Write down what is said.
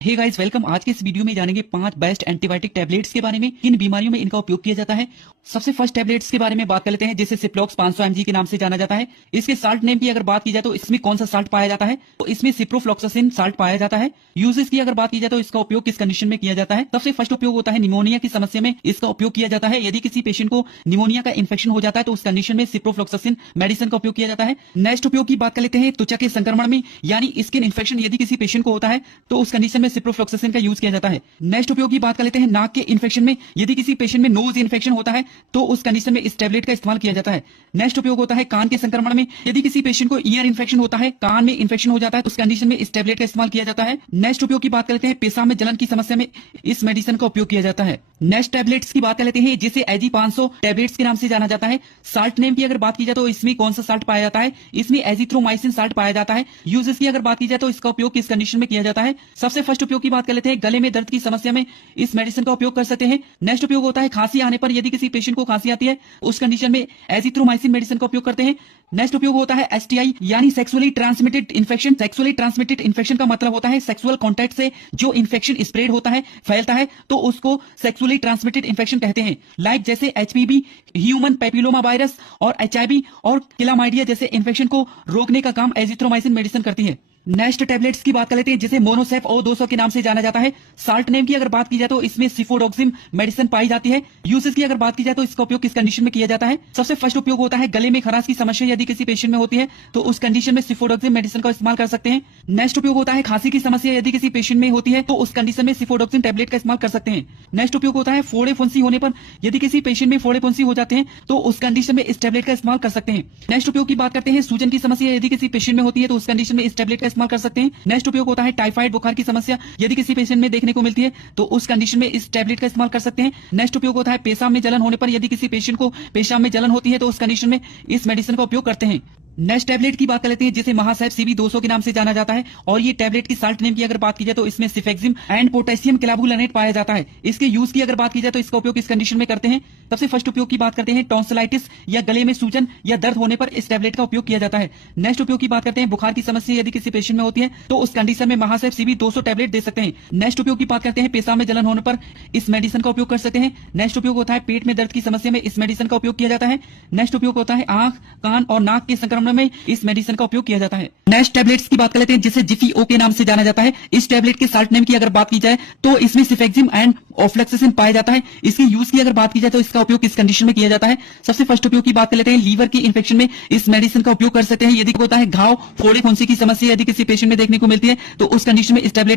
Hey guys welcome. आज के इस वीडियो में जानेंगे 5 बेस्ट एंटीबायोटिक टैबलेट्स के बारे में, किन बीमारियों में इनका उपयोग किया जाता है। सबसे फर्स्ट टैबलेट्स के बारे में बात कर लेते हैं, जिसे सिप्रोक्स 500 mg के नाम से जाना जाता है। इसके साल्ट नेम की अगर बात की जाए तो इसमें कौन सा साल्ट पाया जाता है, तो इसमें सिप्रोफ्लॉक्सासिन साल्ट पाया जाता है। यूजेस की अगर बात की जाए तो इसका उपयोग किस कंडीशन में किया जाता है। सबसे फर्स्ट उपयोग होता है निमोनिया की समस्या में इसका उपयोग किया जाता है। यदि किसी पेशेंट को निमोनिया का इन्फेक्शन हो जाता है तो उस कंडीशन में सिप्रोफ्लॉक्सासिन मेडिसिन का उपयोग किया जाता है। नेक्स्ट उपयोग की बात कर लेते हैं त्वचा के संक्रमण में, यानी स्किन इन्फेक्शन यदि किसी पेशेंट को होता है तो उस कंडीशन में सिप्रोफ्लॉक्सासिन का यूज किया जाता है। नेक्स्ट उपयोग की बात कर लेते हैं नाक के इन्फेक्शन में, यदि किसी पेशेंट में नोज इन्फेक्शन होता है तो उस कंडीशन में इस टैबलेट का इस्तेमाल किया जाता है। नेक्स्ट उपयोग होता है कान के संक्रमण में, यदि किसी पेशेंट को ईयर इन्फेक्शन होता है, कान में इन्फेक्शन हो जाता है तो उस कंडीशन में इस टैबलेट का इस्तेमाल किया जाता है। नेक्स्ट उपयोग की बात करते हैं पेशाब में जलन की समस्या में इस मेडिसिन का उपयोग किया जाता है। नेक्स्ट टैबलेट्स की बात कर लेते हैं, जिसे एजी 500 टैबलेट्स के नाम से जाना जाता है। साल्ट नेम की अगर बात की जाए तो इसमें कौन सा साल्ट पाया जाता है, इसमें एजिथ्रोमाइसिन साल्ट पाया जाता है। यूजेस की अगर बात की जाए तो इसका उपयोग किस कंडीशन में किया जाता है। सबसे फर्स्ट उपयोग की बात कर लेते हैं, गले में दर्द की समस्या में इस मेडिसिन का उपयोग कर सकते हैं। नेक्स्ट उपयोग होता है खांसी आने पर, यदि किसी पेशेंट को खांसी आती है उस कंडीशन में एजिथ्रोमाइसिन मेडिसिन का उपयोग करते हैं। नेक्स्ट उपयोग होता है एसटीआई यानी sexually transmitted infection. Sexually transmitted infection का मतलब होता है सेक्सुअल कॉन्टैक्ट से जो इन्फेक्शन स्प्रेड होता है, फैलता है, तो उसको सेक्सुअली ट्रांसमिटेड इन्फेक्शन कहते हैं। लाइक जैसे एचपीवी, ह्यूमन पैपिलोमा वायरस और एचआईवी और क्लामाइडिया जैसे इन्फेक्शन को रोकने का काम एजिथ्रोमाइसिन मेडिसिन करती है। नेक्स्ट टैबलेट्स की बात कर लेते हैं, जिसे मोनोसेफ O200 के नाम से जाना जाता है। साल्ट नेम की अगर बात की जाए तो इसमें सिफोडोक्सिम मेडिसिन पाई जाती है। यूसेज की अगर बात की जाए तो इसका उपयोग किस कंडीशन में किया जाता है। सबसे फर्स्ट उपयोग होता है गले में खराश की समस्या यदि किसी पेशेंट में होती है तो उस कंडीशन में सिफोडोक्सिम मेडिसिन का इस्तेमाल कर सकते हैं। नेक्स्ट उपयोग होता है खांसी की समस्या यदि किसी पेशेंट में होती है तो उस कंडीशन में सिफोडोक्सिम टैबलेट का इस्तेमाल कर सकते हैं। नेक्स्ट उपयोग होता है फोड़े फुंसी होने पर, यदि किसी पेशेंट में फोड़े फुंसी हो जाते हैं तो उस कंडीशन में इस टैबलेट का इस्तेमाल कर सकते हैं। नेक्स्ट उपयोग की बात करते हैं सूजन की समस्या यदि किसी पेशेंट में होती है तो उस कंडीशन में इस टैबलेट का इस्तेमाल कर सकते हैं। नेक्स्ट उपयोग होता है टाइफाइड बुखार की समस्या यदि किसी पेशेंट में देखने को मिलती है तो उस कंडीशन में इस टैबलेट का इस्तेमाल कर सकते हैं। नेक्स्ट उपयोग होता है पेशाब में जलन होने पर, यदि किसी पेशेंट को पेशाब में जलन होती है तो उस कंडीशन में इस मेडिसिन का उपयोग करते हैं। नेक्स्ट टैबलेट की बात कर लेते हैं, जिसे महासैप CB 200 के नाम से जाना जाता है। और ये टैबलेट की साल्ट नेम की अगर बात की जाए तो इसमें सिफेक्सिम एंड पोटेशियम क्लाबुलानेट पाया जाता है। इसके यूज की अगर बात की जाए तो इसका उपयोग किस कंडीशन में करते हैं। सबसे फर्स्ट उपयोग की बात करते हैं टॉन्सिलाइटिस या गले में सूजन या दर्द होने पर इस टैबलेट का उपयोग किया जाता है। नेक्स्ट उपयोग की बात करते हैं बुखार की समस्या यदि किसी पेशेंट में होती है तो उस कंडीशन में महासैप CB 200 टैबलेट दे सकते हैं। नेक्स्ट उपयोग की बात करते हैं पेशाब में जलन होने पर इस मेडिसिन का उपयोग कर सकते हैं। नेक्स्ट उपयोग होता है पेट में दर्द की समस्या में इस मेडिसिन का उपयोग किया जाता है। नेक्स्ट उपयोग होता है आंख, कान और नाक के संक्रमण में इस मेडिसिन का उपयोग किया जाता है। नेक्स्ट टैबलेट्स की बात कर लेते हैं, जिसे जिफी-ओ के नाम से जाना जाता है। इस टैबलेट के साल्ट नेम की अगर बात की जाए तो इसमें सिफेक्सिम एंड ऑफ्लैक्सासिन पाया जाता है। इसके यूज की अगर बात की जाए तो इसका उपयोग किस कंडीशन में किया जाता है। सबसे फर्स्ट उपयोग की बात कर लेते हैं, लीवर की इन्फेक्शन में इस मेडिसिन का उपयोग कर सकते हैं। यदि होता है घाव, फोड़े फुंसी की समस्या यदि किसी पेशेंट में देखने को मिलती है तो उस कंडीशन में इस टैबलेट